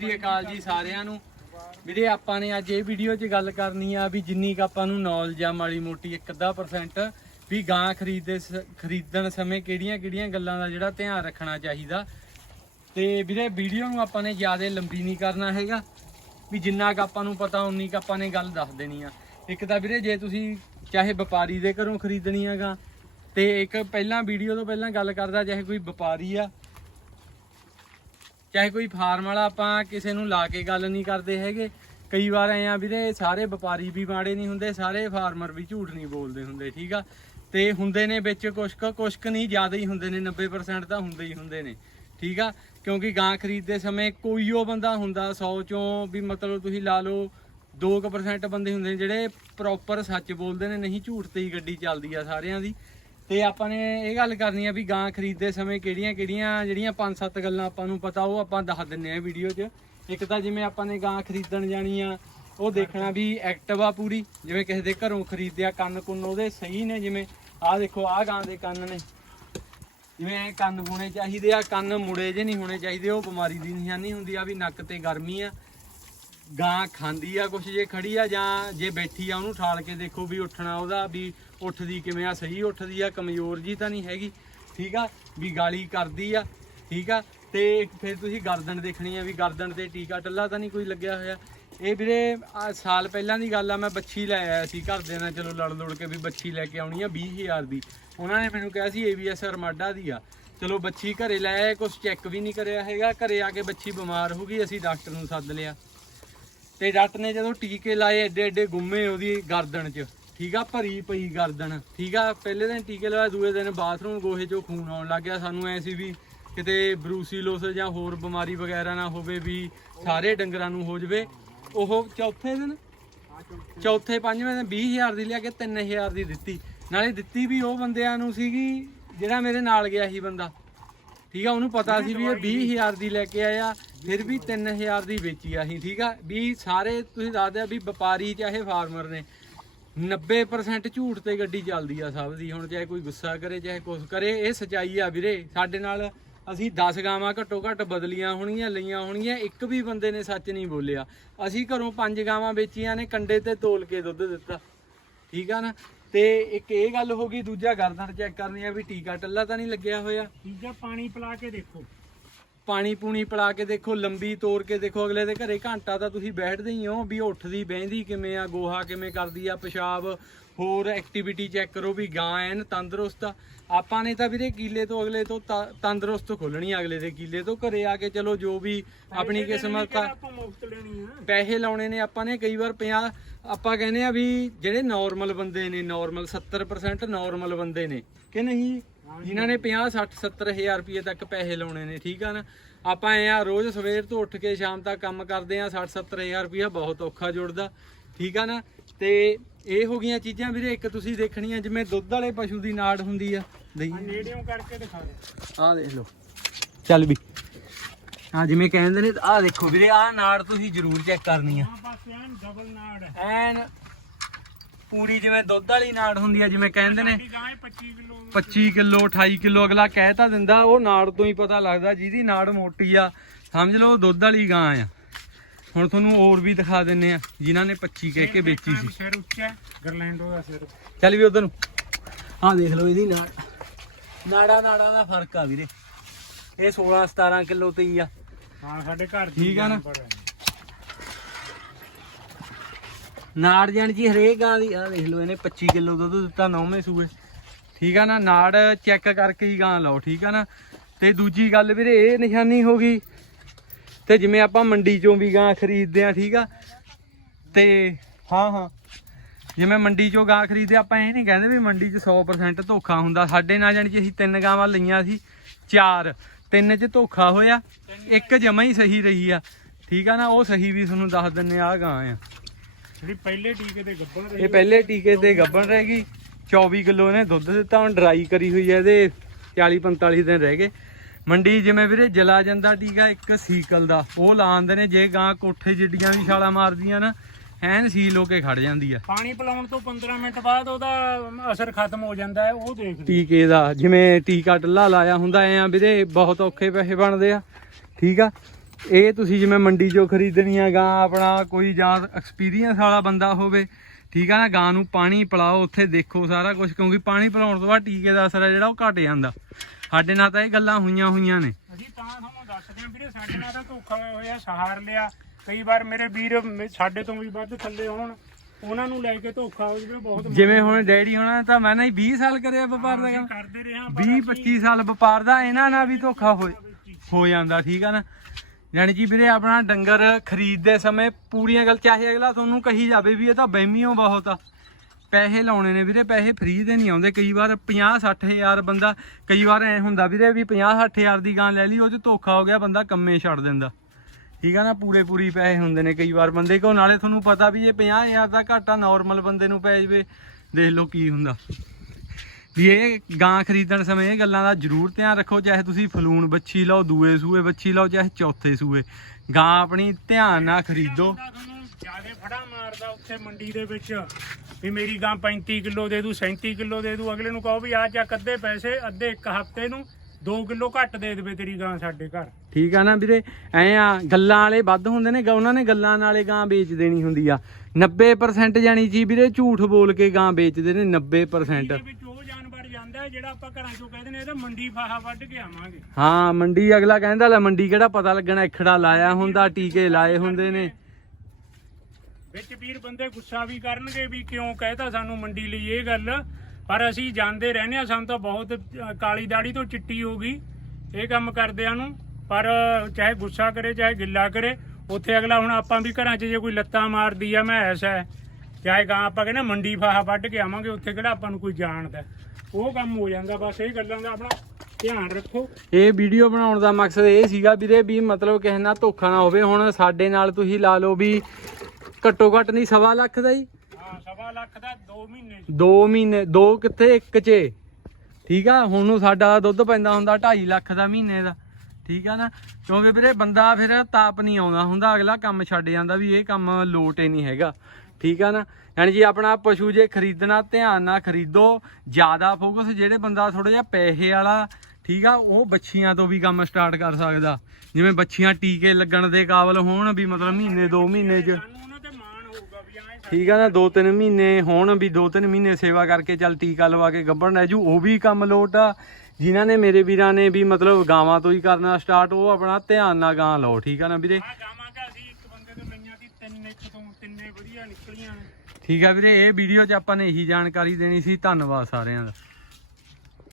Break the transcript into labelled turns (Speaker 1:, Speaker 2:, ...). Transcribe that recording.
Speaker 1: ਸ੍ਰੀ ਅਕਾਲ ਜੀ ਸਾਰਿਆਂ ਨੂੰ। ਵੀਰੇ, ਆਪਾਂ ਨੇ ਅੱਜ ਇਹ ਵੀਡੀਓ 'ਚ ਗੱਲ ਕਰਨੀ ਆ ਵੀ ਜਿੰਨੀ ਕ ਆਪਾਂ ਨੂੰ ਨੌਲੇਜ ਆ ਮਾੜੀ ਮੋਟੀ, ਇੱਕ ਅੱਧਾ ਪਰਸੈਂਟ ਵੀ ਗਾਂ ਖਰੀਦਦੇ ਸ- ਖਰੀਦਣ ਸਮੇਂ ਕਿਹੜੀਆਂ-ਕਿਹੜੀਆਂ ਗੱਲਾਂ ਦਾ ਜਿਹੜਾ ਧਿਆਨ ਰੱਖਣਾ ਚਾਹੀਦਾ। ਤੇ ਵੀਰੇ ਵੀਡੀਓ ਨੂੰ ਆਪਾਂ ਨੇ ਜ਼ਿਆਦਾ ਲੰਬੀ ਨਹੀਂ ਕਰਨਾ ਹੈਗਾ। ਵੀ ਜਿੰਨਾ ਕ ਆਪਾਂ ਨੂੰ ਪਤਾ, ਉਨੀ ਕ ਆਪਾਂ ਨੇ ਗੱਲ ਦੱਸ ਦੇਣੀ ਆ। ਇੱਕ ਤਾਂ ਵੀਰੇ, ਜੇ ਤੁਸੀਂ ਚਾਹੇ ਵਪਾਰੀ ਦੇ ਘਰੋਂ ਖਰੀਦਣੀ ਹੈਗਾ ਤੇ ਇੱਕ ਪਹਿਲਾਂ ਵੀਡੀਓ ਤੋਂ ਪਹਿਲਾਂ ਗੱਲ ਕਰਦਾ, ਚਾਹੇ ਕੋਈ ਵਪਾਰੀ ਆ ਚਾਹੇ ਕੋਈ ਫਾਰਮ ਵਾਲਾ ਆਪਾਂ ਕਿਸੇ ਨੂੰ ਲਾ ਕੇ ਗੱਲ ਨਹੀਂ ਕਰਦੇ ਹੈਗੇ, ਕਈ ਵਾਰ ਐ ਆ ਵੀਰੇ ਸਾਰੇ ਵਪਾਰੀ ਵੀ ਮਾੜੇ ਨਹੀਂ ਹੁੰਦੇ, ਸਾਰੇ ਫਾਰਮਰ ਵੀ ਝੂਠ ਨਹੀਂ ਬੋਲਦੇ ਹੁੰਦੇ, ਠੀਕ ਆ? ਤੇ ਹੁੰਦੇ ਨੇ ਵਿੱਚ ਕੁਛ ਕੁ ਕੁਛ ਕੁ ਨਹੀਂ, ਜ਼ਿਆਦਾ ਹੀ ਹੁੰਦੇ ਨੇ 90% ਤਾਂ ਹੁੰਦੇ ਹੀ ਹੁੰਦੇ ਨੇ, ਠੀਕ ਆ? ਕਿਉਂਕਿ ਗਾਂ ਖਰੀਦਦੇ ਸਮੇਂ ਕੋਈ ਉਹ ਬੰਦਾ ਹੁੰਦਾ 100 ਚੋਂ ਵੀ ਮਤਲਬ ਤੁਸੀਂ ਲਾ ਲਓ 2% ਬੰਦੇ ਹੁੰਦੇ ਨੇ ਜਿਹੜੇ ਪ੍ਰੋਪਰ ਸੱਚ ਬੋਲਦੇ ਨੇ, ਨਹੀਂ ਝੂਠ ਤੇ ਹੀ ਗੱਡੀ ਚੱਲਦੀ ਆ ਸਾਰਿਆਂ ਦੀ। ਤੇ ਆਪਾਂ ਨੇ ਇਹ ਗੱਲ ਕਰਨੀ ਆ ਵੀ ਗਾਂ ਖਰੀਦਦੇ ਸਮੇਂ ਕਿਹੜੀਆਂ ਕਿਹੜੀਆਂ ਜਿਹੜੀਆਂ ਪੰਜ ਸੱਤ ਗੱਲਾਂ ਆਪਾਂ ਨੂੰ ਪਤਾ, ਉਹ ਆਪਾਂ ਦੱਸ ਦਿੰਨੇ ਆ ਵੀਡੀਓ 'ਚ। ਇੱਕ ਤਾਂ ਜਿਵੇਂ ਆਪਾਂ ਨੇ ਗਾਂ ਖਰੀਦਣ ਜਾਣੀ ਆ, ਉਹ ਦੇਖਣਾ ਵੀ ਐਕਟਿਵ ਆ ਪੂਰੀ। ਜਿਵੇਂ ਕਿਸੇ ਦੇ ਘਰੋਂ ਖਰੀਦਿਆ ਕੰਨ ਕੁੰਨ ਉਹਦੇ ਸਹੀ ਨੇ, ਜਿਵੇਂ ਆਹ ਦੇਖੋ, ਆਹ ਗਾਂ ਦੇ ਕੰਨ ਨੇ। ਜਿਵੇਂ ਐਂ ਕੰਨ ਹੋਣੇ ਚਾਹੀਦੇ ਆ, ਕੰਨ ਮੁੜੇ ਜੇ ਨਹੀਂ ਹੋਣੇ ਚਾਹੀਦੇ, ਉਹ ਬਿਮਾਰੀ ਦੀ ਨਿਸ਼ਾਨੀ ਹੁੰਦੀ ਆ ਵੀ ਨੱਕ ਤੇ ਗਰਮੀ ਆ। ਗਾਂ ਖਾਂਦੀ ਆ ਕੁਛ ਜੇ ਖੜੀ ਆ ਜਾਂ ਜੇ ਬੈਠੀ ਆ, ਉਹਨੂੰ ਠਾਲ ਕੇ ਦੇਖੋ ਵੀ ਉੱਠਣਾ ਉਹਦਾ ਵੀ ਉੱਠਦੀ ਕਿਵੇਂ ਆ, ਸਹੀ ਉੱਠਦੀ ਆ, ਕਮਜ਼ੋਰ ਜੀ ਤਾਂ ਨਹੀਂ ਹੈਗੀ, ਠੀਕ ਆ? ਵੀ ਗਾਲੀ ਕਰਦੀ ਆ, ਠੀਕ ਆ? ਤੇ ਫਿਰ ਤੁਸੀਂ ਗਰਦਨ ਦੇਖਣੀ ਆ ਵੀ ਗਰਦਨ ਤੇ ਟੀਕਾ ਟੱਲਾ ਤਾਂ ਨਹੀਂ ਕੋਈ ਲੱਗਿਆ ਹੋਇਆ? ਇਹ ਵੀਰੇ ਆਹ ਸਾਲ ਪਹਿਲਾਂ ਦੀ ਗੱਲ ਆ, ਮੈਂ ਬੱਚੀ ਲੈ ਆਇਆ ਸੀ ਘਰਦਿਆਂ ਨਾਲ, ਚਲੋ ਲੜ ਲੜ ਕੇ ਵੀ ਬੱਚੀ ਲੈ ਕੇ ਆਉਣੀ ਆ 20000 ਦੀ। ਉਹਨਾਂ ਨੇ ਮੈਨੂੰ ਕਿਹਾ ਸੀ ਏਬੀਐਸ ਅਰਮਾਡਾ ਦੀ ਆ। ਚਲੋ ਬੱਚੀ ਘਰੇ ਲੈ ਆਏ ਕੁਝ ਚੈੱਕ ਵੀ ਨਹੀਂ ਕਰਿਆ ਹੈਗਾ, ਘਰੇ ਆ ਕੇ ਬੱਚੀ ਬਿਮਾਰ ਹੋ ਗਈ, ਅਸੀਂ ਡਾਕਟਰ ਨੂੰ ਸੱਦ ਲਿਆ। ਤੇ ਡਾਕਟਰ ਨੇ ਜਦੋਂ ਟੀਕੇ ਲਾਏ ਐਡੇ ਐਡੇ ਗੁੰਮੇ ਉਹਦੀ ਗਰਦਨ 'ਚ। ਠੀਕ ਆ, ਭਰੀ ਪਈ ਗਰਦਨ, ਠੀਕ ਆ, ਪਹਿਲੇ ਦਿਨ ਟੀਕੇ ਲਵਾਏ, ਦੂਏ ਦਿਨ ਬਾਥਰੂਮ ਗੋਹੇ 'ਚੋਂ ਖੂਨ ਆਉਣ ਲੱਗ ਗਿਆ। ਸਾਨੂੰ ਐ ਸੀ ਵੀ ਕਿਤੇ ਬਰੂਸੀਲੋਸ ਜਾਂ ਹੋਰ ਬਿਮਾਰੀ ਵਗੈਰਾ ਨਾ ਹੋਵੇ ਵੀ ਸਾਰੇ ਡੰਗਰਾਂ ਨੂੰ ਹੋ ਜਵੇ। ਉਹ ਚੌਥੇ ਦਿਨ, ਚੌਥੇ ਪੰਜਵੇਂ ਦਿਨ 20000 ਦੀ ਲਿਆ ਕੇ 3000 ਦੀ ਦਿੱਤੀ। ਨਾਲੇ ਦਿੱਤੀ ਵੀ ਉਹ ਬੰਦਿਆਂ ਨੂੰ ਸੀਗੀ ਜਿਹੜਾ ਮੇਰੇ ਨਾਲ ਗਿਆ ਸੀ ਬੰਦਾ। ਠੀਕ ਆ, ਉਹਨੂੰ ਪਤਾ ਸੀ ਵੀ ਇਹ 20000 ਦੀ ਲੈ ਕੇ ਆਇਆ, ਫਿਰ ਵੀ 3000 ਦੀ ਵੇਚੀ ਆਹੀ ਠੀਕ ਆ। ਵੀ ਸਾਰੇ ਤੁਸੀਂ ਦੱਸਦੇ ਆ ਵੀ ਵਪਾਰੀ ਚਾਹੇ ਫਾਰਮਰ ਨੇ 90% ਝੂਠ ਤੇ ਗੱਡੀ ਚੱਲਦੀ ਆ ਸਭ ਦੀ। ਹੁਣ ਚਾਹੇ ਕੋਈ ਗੁੱਸਾ ਕਰੇ, ਚਾਹੇ ਕੁਛ ਕਰੇ, ਇਹ ਸਚਾਈ ਆ ਵੀਰੇ। ਸਾਡੇ ਨਾਲ ਅਸੀਂ 10 ਗਾਵਾਂ ਘੱਟੋ ਘੱਟ ਬਦਲੀਆਂ ਹੋਣਗੀਆਂ ਲਈਆਂ ਹੋਣਗੀਆਂ ਇੱਕ ਵੀ ਬੰਦੇ ਨੇ ਸੱਚ ਨਹੀਂ ਬੋਲਿਆ। ਅਸੀਂ ਘਰੋਂ ਪੰਜ ਗਾਵਾਂ ਵੇਚੀਆਂ ਨੇ, ਕੰਡੇ ਤੇ ਤੋਲ ਕੇ ਦੁੱਧ ਦਿੱਤਾ। ਠੀਕ ਆ ਨਾ? ਤੇ ਇੱਕ ਇਹ ਗੱਲ ਹੋ ਗਈ, ਦੂਜਾ ਗਰਦਨ ਚੈੱਕ ਕਰਨੀ ਆ ਵੀ ਟੀਕਾ ਟੱਲਾ ਤਾਂ ਨਹੀਂ ਲੱਗਿਆ ਹੋਇਆ?
Speaker 2: ਤੀਜਾ ਪਾਣੀ ਪਿਲਾ ਕੇ ਦੇਖੋ।
Speaker 1: ਪਾਣੀ ਪੂਣੀ ਪਿਲਾ ਕੇ ਦੇਖੋ ਲੰਬੀ ਤੋਰ ਕੇ ਦੇਖੋ ਅਗਲੇ ਦੇ ਘਰੇ ਘੰਟਾ ਤਾਂ ਤੁਸੀਂ ਬੈਠਦੇ ਹੀ ਹੋ ਵੀ ਉੱਠਦੀ ਬਹਿੰਦੀ ਕਿਵੇਂ ਆ ਗੋਹਾ ਕਿਵੇਂ ਕਰਦੀ ਆ ਪਿਸ਼ਾਬ ਹੋਰ ਐਕਟੀਵਿਟੀ ਚੈੱਕ ਕਰੋ ਵੀ ਗਾਂ ਐਨ ਤੰਦਰੁਸਤ ਆ। ਆਪਾਂ ਨੇ ਤਾਂ ਵੀਰੇ ਕੀਲੇ ਤੋਂ ਅਗਲੇ ਤੋਂ ਤੰਦਰੁਸਤ ਖੋਲਣੀ ਅਗਲੇ ਦੇ ਕੀਲੇ ਤੋਂ ਘਰੇ ਆ ਕੇ ਚਲੋ ਜੋ ਵੀ ਆਪਣੀ ਕਿਸਮਤ ਆ। ਪੈਸੇ ਲਾਉਣੇ ਨੇ ਆਪਾਂ ਨੇ ਕਈ ਵਾਰ 50 ਆਪਾਂ ਕਹਿੰਦੇ ਆ ਵੀ ਜਿਹੜੇ ਨਾਰਮਲ ਬੰਦੇ ਨੇ ਨਾਰਮਲ 70% ਨਾਰਮਲ ਬੰਦੇ ਨੇ ਕਿ ਨਹੀਂ? ਜਿਨ੍ਹਾਂ ਨੇ 50 60 70 ਹਜ਼ਾਰ ਰੁਪਏ ਤੱਕ ਪੈਸੇ ਲਾਉਣੇ ਨੇ ਠੀਕ ਆ ਨਾ? ਆਪਾਂ ਐ ਆ ਰੋਜ਼ ਸਵੇਰ ਤੋਂ ਉੱਠ ਕੇ ਸ਼ਾਮ ਤੱਕ ਕੰਮ ਕਰਦੇ ਆ 60 70 ਹਜ਼ਾਰ ਰੁਪਏ ਬਹੁਤ ਔਖਾ ਜੁੜਦਾ ਠੀਕ ਆ ਨਾ? ਤੇ ਇਹ ਹੋ ਗਈਆਂ ਚੀਜ਼ਾਂ ਵੀਰੇ ਇੱਕ ਤੁਸੀਂ ਦੇਖਣੀਆਂ ਜਿਵੇਂ ਦੁੱਧ ਵਾਲੇ ਪਸ਼ੂ ਦੀ ਨਾੜ ਹੁੰਦੀ ਆ।
Speaker 2: ਆ ਨੇੜਿਓਂ ਕਰਕੇ ਦਿਖਾ ਦੇ।
Speaker 1: ਆਹ ਦੇਖ ਲਓ। ਚੱਲ ਵੀ। ਹਾਂ ਜਿਵੇਂ ਕਹਿੰਦੇ ਨੇ ਆਹ ਦੇਖੋ ਵੀਰੇ ਆਹ ਨਾੜ ਤੁਸੀਂ ਜ਼ਰੂਰ ਚੈੱਕ ਕਰਨੀ ਆ।
Speaker 2: ਆ ਬਸ ਐਨ ਡਬਲ ਨਾੜ
Speaker 1: ਐਨ ਪੂਰੀ ਜਿਵੇਂ ਦੁੱਧ ਵਾਲੀ ਨਾੜ ਹੁੰਦੀ ਆ ਜਿਵੇਂ ਕਹਿੰਦੇ ਨੇ।
Speaker 2: ਸਾਡੀ ਗਾਂ ਹੈ 25 ਕਿਲੋ
Speaker 1: 25 ਕਿਲੋ 28 ਕਿਲੋ ਅਗਲਾ ਕਹਿ ਤਾਂ ਦਿੰਦਾ ਉਹ ਨਾੜ ਤੋਂ ਹੀ ਪਤਾ ਲੱਗਦਾ ਜਿਹਦੀ ਨਾੜ ਮੋਟੀ ਆ। ਸਮਝ ਲਓ ਦੁੱਧ ਵਾਲੀ ਗਾਂ ਆ। ਹੁਣ ਤੁਹਾਨੂੰ ਹੋਰ ਵੀ ਦਿਖਾ ਦਿੰਨੇ ਆ ਜਿਨ੍ਹਾਂ ਨੇ 25 ਕਹਿ ਕੇ ਵੇਚੀ ਸੀ।
Speaker 2: ਸਿਰ ਉੱਚਾ ਗਰਲੈਂਡੋ ਦਾ ਸਿਰ।
Speaker 1: ਚੱਲ ਵੀ ਉਧਰ ਨੂੰ। ਆਹ ਦੇਖ ਲਓ ਇਹਦੀ ਨਾੜ। ਨਾੜਾ ਨਾੜਾ ਦਾ ਫ਼ਰਕ ਆ ਵੀਰੇ। ਇਹ 16 17 ਕਿਲੋ ਤੇ ਹੀ ਆ।
Speaker 2: ਹਾਂ ਸਾਡੇ ਘਰ ਦੀ
Speaker 1: ਠੀਕ ਆ ਨਾ?
Speaker 2: ਜਾਨਵਰ ਹੈ।
Speaker 1: ਨਾੜ ਜਾਣ ਜੀ ਹਰੇਕ ਗਾਂ ਦੀ ਆ ਦੇਖ ਲਓ ਇਹਨੇ 25 ਕਿਲੋ ਦੁੱਧ ਦਿੱਤਾ ਨੌਵੇਂ ਸੂਏ। ਠੀਕ ਆ ਨਾ, ਨਾੜ ਚੈੱਕ ਕਰਕੇ ਹੀ ਗਾਂ ਲਓ, ਠੀਕ ਆ ਨਾ। ਤੇ ਦੂਜੀ ਗੱਲ ਵੀਰੇ, ਇਹ ਨਿਸ਼ਾਨੀ ਹੋ ਗਈ। ਤੇ ਜਿਵੇਂ ਆਪਾਂ ਮੰਡੀ ਚੋਂ ਵੀ ਗਾਂ ਖਰੀਦਦੇ ਆ, ਠੀਕ ਆ। ਤੇ ਹਾਂ ਹਾਂ। ਜਿਵੇਂ ਮੰਡੀ ਚੋਂ ਗਾਂ ਖਰੀਦਦੇ, ਆਪਾਂ ਇਹ ਨਹੀਂ ਕਹਿੰਦੇ ਵੀ ਮੰਡੀ 'ਚ 100% ਧੋਖਾ ਹੁੰਦਾ। ਸਾਡੇ ਨਾਲ ਜਾਣੀ ਕਿ ਅਸੀਂ ਤਿੰਨ ਗਾਵਾਂ ਲਈਆਂ ਸੀ, ਚਾਰ। ਤਿੰਨ 'ਚ ਧੋਖਾ ਹੋਇਆ, ਇੱਕ ਜਮਾ ਹੀ ਸਹੀ ਰਹੀ ਆ। ਠੀਕ ਆ ਨਾ, ਉਹ ਸਹੀ ਵੀ ਤੁਹਾਨੂੰ ਦੱਸ ਦਿੰਨੇ ਆ ਗਾਂ ਆ।
Speaker 2: ਜਿਹੜੀ ਪਹਿਲੇ ਟੀਕੇ ਤੇ ਗੱਬਣ ਰਹੀ
Speaker 1: ਇਹ ਪਹਿਲੇ ਟੀਕੇ ਤੇ ਗੱਭਣ ਰਹਿ ਗਈ। 24 ਕਿਲੋ ਇਹਨੇ ਦੁੱਧ ਦਿੱਤਾ ਹੁਣ ਡਰਾਈ ਕਰੀ ਹੋਈ ਹੈ ਇਹਦੇ 40 45 ਦਿਨ ਰਹਿ ਗਏ। ਮੰਡੀ ਜਿਵੇਂ ਵੀਰੇ ਜਲਾ ਜਾਂਦਾ ਟੀਕਾ ਇੱਕ ਸੀਕਲ ਦਾ ਉਹ ਲਾਉਂਦੇ ਨੇ ਜੇ ਗਾਂ ਕੋਠੇ ਜਿੱਡੀਆਂ ਵੀ ਛਾਲਾ ਮਾਰਦੀਆਂ ਨਾ ਐਨ ਸੀਲ ਹੋ ਕੇ ਖੜ ਜਾਂਦੀ ਆ।
Speaker 2: ਪਾਣੀ ਪਿਲਾਉਣ ਤੋਂ 15 ਮਿੰਟ ਬਾਅਦ ਉਹਦਾ ਅਸਰ ਖਤਮ ਹੋ ਜਾਂਦਾ ਹੈ ਉਹ ਦੇਖ
Speaker 1: ਟੀਕੇ ਦਾ ਜਿਵੇਂ ਟੀਕਾ ਟੱਲਾ ਲਾਇਆ ਹੁੰਦਾ ਐ ਆ ਵੀਰੇ ਬਹੁਤ ਔਖੇ ਪੈਸੇ ਬਣਦੇ ਆ ਠੀਕ ਆ। ਇਹ ਤੁਸੀਂ ਜਿਵੇਂ ਮੰਡੀ 'ਚੋਂ ਖਰੀਦਣੀ ਆ ਗਾਂ ਆਪਣਾ ਕੋਈ ਜਾਂ ਐਕਸਪੀਰੀਅੰਸ ਵਾਲਾ ਬੰਦਾ ਹੋਵੇ ਠੀਕ ਆ ਨਾ ਗਾਂ ਨੂੰ ਪਾਣੀ ਪਿਲਾਓ ਉੱਥੇ ਦੇਖੋ ਸਾਰਾ ਕੁਝ ਕਿਉਂਕਿ ਪਾਣੀ ਪਿਲਾਉਣ ਤੋਂ ਬਾਅਦ ਟੀਕੇ ਦਾ ਅਸਰ ਆ ਜਿਹੜਾ ਉਹ ਘਟ ਜਾਂਦਾ। ਸਾਡੇ ਨਾਲ ਤਾਂ ਇਹ ਗੱਲਾਂ ਹੋਈਆਂ ਹੋਈਆਂ ਨੇ।
Speaker 2: ਅਸੀਂ ਤਾਂ ਤੁਹਾਨੂੰ ਦੱਸਦੇ ਹਾਂ ਵੀਰੇ ਸਾਡੇ ਨਾਲ ਤਾਂ ਧੋਖਾ ਹੋਇਆ ਸਹਾਰ ਲਿਆ। ਕਈ ਵਾਰ ਮੇਰੇ ਵੀਰ ਸਾਡੇ ਤੋਂ ਵੀ ਵੱਧ ਥੱਲੇ ਹੋਣ ਉਹਨਾਂ ਨੂੰ ਲੈ ਕੇ ਧੋਖਾ ਹੋ ਜਾਵੇ ਬਹੁਤ
Speaker 1: ਜਿਵੇਂ ਹੁਣ ਡੈਡੀ ਹੋਣਾ ਨੇ ਤਾਂ ਮੈਂ ਨਾ 20 ਸਾਲ ਕਰਿਆ ਵਪਾਰ ਦਾ ਕੰਮ।
Speaker 2: ਕਰਦੇ ਰਹੇ ਹਾਂ
Speaker 1: 20 25 ਸਾਲ ਵਪਾਰ ਦਾ ਇਹਨਾਂ ਨਾਲ ਵੀ ਧੋਖਾ ਹੋ ਜਾਂਦਾ ਠੀਕ ਆ ਨਾ? ਯਾਨੀ ਕਿ ਵੀਰੇ ਆਪਣਾ ਡੰਗਰ ਖਰੀਦਦੇ ਸਮੇਂ ਪੂਰੀਆਂ ਗੱਲ ਚਾਹੇ ਅਗਲਾ ਤੁਹਾਨੂੰ ਕਹੀ ਜਾਵੇ ਵੀ ਇਹ ਤਾਂ ਬਹਿਮੀਓ ਬਹੁਤ ਆ। ਪੈਸੇ ਲਾਉਣੇ ਨੇ ਵੀਰੇ, ਪੈਸੇ ਫ੍ਰੀ ਦੇ ਨਹੀਂ ਆਉਂਦੇ। ਕਈ ਵਾਰ 50 60 ਹਜ਼ਾਰ ਬੰਦਾ, ਕਈ ਵਾਰ ਐ ਹੁੰਦਾ ਵੀਰੇ ਵੀ 50 60 ਹਜ਼ਾਰ ਦੀ ਗਾਂ ਲੈ ਲਈ, ਉਹ ਚ ਧੋਖਾ ਹੋ ਗਿਆ, ਬੰਦਾ ਕੰਮੇ ਛੱਡ ਦਿੰਦਾ। ਠੀਕ ਆ ਨਾ, ਪੂਰੇ ਪੂਰੀ ਪੈਸੇ ਹੁੰਦੇ ਨੇ ਕਈ ਵਾਰ ਬੰਦੇ ਕੋ ਨਾਲੇ ਤੁਹਾਨੂੰ ਪਤਾ ਵੀ ਇਹ 50 ਹਜ਼ਾਰ ਦਾ ਘਾਟਾ ਨਾਰਮਲ ਬੰਦੇ ਨੂੰ ਪੈ ਜਵੇ। ਦੇਖ ਲਓ ਕੀ ਹੁੰਦਾ। ਵੀ ਇਹ ਗਾਂ ਖਰੀਦਣ ਸਮੇਂ ਇਹ ਗੱਲਾਂ ਦਾ ਜ਼ਰੂਰ ਧਿਆਨ ਰੱਖੋ ਚਾਹੇ ਤੁਸੀਂ ਫਲੂਣ ਬੱਚੀ ਲਓ ਦੂਏ ਸੂਏ ਬੱਚੀ ਲਓ ਚਾਹੇ ਚੌਥੇ ਸੂਏ। ਗਾਂ ਆਪਣੀ ਧਿਆਨ ਨਾਲ ਖਰੀਦੋ।
Speaker 2: ਜਿਆਦੇ ਫੜਾ ਮਾਰਦਾ ਉੱਥੇ ਮੰਡੀ ਦੇ ਵਿੱਚ ਵੀ ਮੇਰੀ ਗਾਂ 35 ਕਿਲੋ ਦੇ ਦੂ 37 ਕਿਲੋ ਦੇ ਦੂ। ਅਗਲੇ ਨੂੰ ਕਹੋ ਵੀ ਆ ਚੱਕ ਅੱਧੇ ਪੈਸੇ ਅੱਧੇ ਇੱਕ ਹਫ਼ਤੇ ਨੂੰ 2 ਕਿਲੋ ਘੱਟ ਦੇ ਦੇਵੇ ਤੇਰੀ ਗਾਂ ਸਾਡੇ ਘਰ।
Speaker 1: ਠੀਕ ਆ ਨਾ ਵੀਰੇ? ਐ ਆ ਗੱਲਾਂ ਵਾਲੇ ਵੱਧ ਹੁੰਦੇ ਨੇ ਉਹਨਾਂ ਨੇ ਗੱਲਾਂ ਨਾਲੇ ਗਾਂ ਵੇਚ ਦੇਣੀ ਹੁੰਦੀ ਆ। 90% ਜਾਣੀ ਜੀ ਵੀਰੇ ਝੂਠ ਬੋਲ ਕੇ ਗਾਂ ਵੇਚਦੇ ਨੇ 90%
Speaker 2: ਇਹਦੇ ਵਿੱਚ ਉਹ ਜਾਨਵਰ ਜਾਂਦਾ ਹੈ ਜਿਹੜਾ ਆਪਾਂ ਘਰਾਂ ਚੋਂ ਕਹਿੰਦੇ ਨੇ ਇਹ ਤਾਂ ਮੰਡੀ ਫਾਹਾ ਵੱਢ ਕੇ ਆਵਾਂਗੇ।
Speaker 1: ਹਾਂ ਮੰਡੀ ਅਗਲਾ ਕਹਿੰਦਾ ਲੈ ਮੰਡੀ ਕਿਹੜਾ ਪਤਾ ਲੱਗਣਾ ਇਖੜਾ ਲਾਇਆ ਹੁੰਦਾ ਟੀਕੇ ਲਾਏ ਹੁੰਦੇ ਨੇ।
Speaker 2: ਵਿੱਚ ਵੀਰ ਬੰਦੇ ਗੁੱਸਾ ਵੀ ਕਰਨਗੇ ਵੀ ਕਿਉਂ ਕਹਿਤਾ ਸਾਨੂੰ ਮੰਡੀ ਲਈ ਇਹ ਗੱਲ। ਪਰ ਅਸੀਂ ਜਾਣਦੇ ਰਹਿੰਦੇ ਆ ਸਾਨੂੰ ਤਾਂ ਬਹੁਤ ਕਾਲੀ ਦਾੜੀ ਤੋਂ ਚਿੱਟੀ ਹੋ ਗਈ ਇਹ ਕੰਮ ਕਰਦਿਆਂ ਨੂੰ। ਪਰ ਚਾਹੇ ਗੁੱਸਾ ਕਰੇ ਚਾਹੇ ਗਿੱਲਾ ਕਰੇ ਉੱਥੇ ਅਗਲਾ ਹੁਣ ਆਪਾਂ ਵੀ ਘਰਾਂ 'ਚ ਜੇ ਕੋਈ ਲੱਤਾਂ ਮਾਰਦੀ ਆ ਮੈਂ ਐਸਾ ਚਾਹੇ ਗਾਂ ਆਪਾਂ ਕਹਿੰਦੇ ਮੰਡੀ ਫਾਹਾ ਵੱਢ ਕੇ ਆਵਾਂਗੇ ਉੱਥੇ ਕਿਹੜਾ ਆਪਾਂ ਨੂੰ ਕੋਈ ਜਾਣਦਾ ਉਹ ਕੰਮ ਹੋ ਜਾਂਦਾ ਬਸ ਇਹ ਗੱਲਾਂ ਦਾ ਆਪਣਾ ਧਿਆਨ ਰੱਖੋ।
Speaker 1: ਇਹ ਵੀਡੀਓ ਬਣਾਉਣ ਦਾ ਮਕਸਦ ਇਹ ਸੀਗਾ ਵੀਰੇ ਵੀ ਮਤਲਬ ਕਿਸੇ ਨਾਲ ਧੋਖਾ ਨਾ ਹੋਵੇ। ਹੁਣ ਸਾਡੇ ਨਾਲ ਤੁਸੀਂ ਲਾ ਲਓ ਵੀ ਘੱਟੋ ਘੱਟ ਨਹੀਂ ਸਵਾ ਲੱਖ ਦਾ ਹੀ
Speaker 2: ਹਾਂ ਸਵਾ ਲੱਖ ਦਾ 2 ਮਹੀਨੇ 'ਚ।
Speaker 1: 2 ਮਹੀਨੇ ਦੋ ਕਿੱਥੇ? ਇੱਕ ਚ। ਠੀਕ ਆ? ਹੁਣ ਨੂੰ ਸਾਡਾ ਦੁੱਧ ਪੈਂਦਾ ਹੁੰਦਾ 2.5 ਲੱਖ ਦਾ ਮਹੀਨੇ ਦਾ। ਠੀਕ ਆ ਨਾ? ਕਿਉਂਕਿ ਵੀਰੇ ਬੰਦਾ ਫਿਰ ਤਾਪ ਨਹੀਂ ਆਉਂਦਾ ਹੁੰਦਾ ਅਗਲਾ ਕੰਮ ਛੱਡ ਜਾਂਦਾ ਵੀ ਇਹ ਕੰਮ ਲੋਟ ਹੀ ਨਹੀਂ ਹੈਗਾ। ਠੀਕ ਆ ਨਾ? ਯਾਨੀ ਜੀ ਆਪਣਾ ਪਸ਼ੂ ਜੇ ਖਰੀਦਣਾ, ਧਿਆਨ ਨਾਲ ਖਰੀਦੋ, ਜ਼ਿਆਦਾ ਫੋਕਸ ਜਿਹੜੇ ਬੰਦਾ ਥੋੜਾ ਜਿਹਾ ਪੈਸੇ ਵਾਲਾ, ਠੀਕ ਆ, ਉਹ ਬੱਚੀਆਂ ਤੋਂ ਵੀ ਕੰਮ ਸਟਾਰਟ ਕਰ ਸਕਦਾ। ਜਿਵੇਂ ਬੱਚੀਆਂ ਟੀਕੇ ਲੱਗਣ ਦੇ ਕਾਬਲ ਹੋਣ ਵੀ ਮਤਲਬ ਮਹੀਨੇ 2 ਮਹੀਨੇ 'ਚ, ਠੀਕ ਆ ਨਾ 2-3 ਮਹੀਨੇ ਹੋਣ ਵੀ 2-3 ਮਹੀਨੇ ਸੇਵਾ ਕਰਕੇ ਚੱਲ ਟੀਕਾ ਲਵਾ ਕੇ ਗੱਭਣ ਰਹਿ ਜੂ, ਉਹ ਵੀ ਕੰਮ ਲੋਟ ਆ। ਜਿਨ੍ਹਾਂ ਨੇ ਮੇਰੇ ਵੀਰਾਂ ਨੇ ਵੀ ਮਤਲਬ ਗਾਵਾਂ ਤੋਂ ਹੀ ਕਰਨਾ ਸਟਾਰਟ, ਉਹ ਆਪਣਾ ਧਿਆਨ ਨਾਲ ਗਾਂ ਲਓ, ਠੀਕ ਆ ਨਾ ਵੀਰੇ?
Speaker 2: ਗਾਵਾਂ ਦਾ ਅਸੀਂ ਇੱਕ ਬੰਦੇ ਤੋਂ ਲਈਆਂ ਸੀ, ਤਿੰਨ ਇੱਕ ਤੋਂ ਵਧੀਆ ਨਿਕਲੀਆਂ ਨੇ।
Speaker 1: ਠੀਕ ਆ ਵੀਰੇ, ਇਹ ਵੀਡੀਓ 'ਚ ਆਪਾਂ ਨੇ ਇਹੀ ਜਾਣਕਾਰੀ ਦੇਣੀ ਸੀ। ਧੰਨਵਾਦ ਸਾਰਿਆਂ ਦਾ।